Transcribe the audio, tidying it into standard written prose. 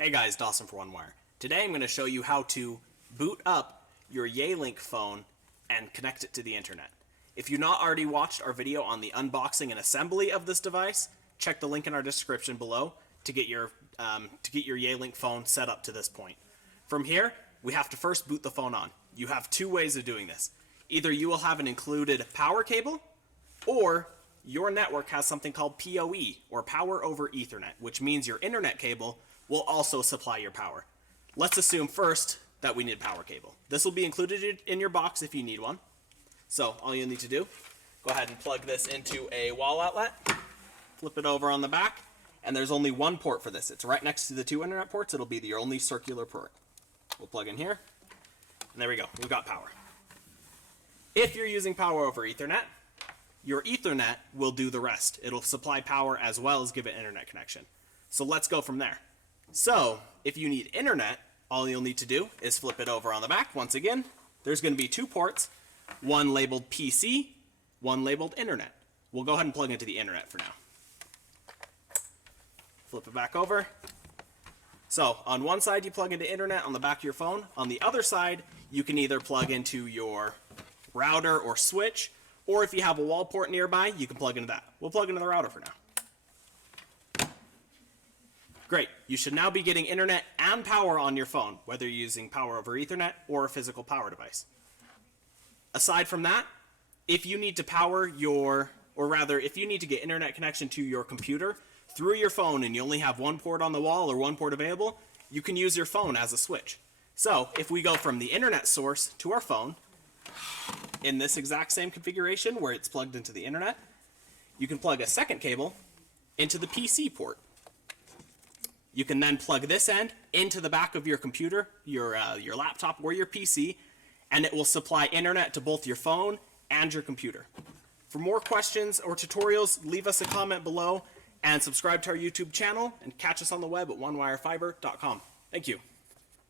Hey guys, Dawson for OneWire. Today I'm going to show you how to boot up your Yealink phone and connect it to the internet. If you've not already watched our video on the unboxing and assembly of this device, check the link in our description below to get your Yealink phone set up to this point. From here, we have to first boot the phone on. You have two ways of doing this. Either you will have an included power cable, or your network has something called PoE, or Power over Ethernet, which means your internet cable will also supply your power. Let's assume first that we need power cable. This will be included in your box if you need one. So all you'll need to do, go ahead and plug this into a wall outlet, flip it over on the back, and there's only one port for this. It's right next to the two internet ports. It'll be your only circular port. We'll plug in here, and there we go. We've got power. If you're using power over Ethernet, your Ethernet will do the rest. It'll supply power as well as give it internet connection. So let's go from there. So if you need internet, all you'll need to do is flip it over on the back. Once again, there's going to be two ports, one labeled PC, one labeled internet. We'll go ahead and plug into the internet for now. Flip it back over. So on one side you plug into internet on the back of your phone. On the other side, you can either plug into your router or switch, or if you have a wall port nearby, you can plug into that. We'll plug into the router for now. Great. You should now be getting internet and power on your phone, whether you're using power over Ethernet or a physical power device. Aside from that, if you need to if you need to get internet connection to your computer through your phone and you only have one port on the wall or one port available, you can use your phone as a switch. So if we go from the internet source to our phone, in this exact same configuration where it's plugged into the internet, you can plug a second cable into the PC port. You can then plug this end into the back of your computer, your laptop or your PC, and it will supply internet to both your phone and your computer. For more questions or tutorials, leave us a comment below and subscribe to our YouTube channel and catch us on the web at onewirefiber.com. Thank you.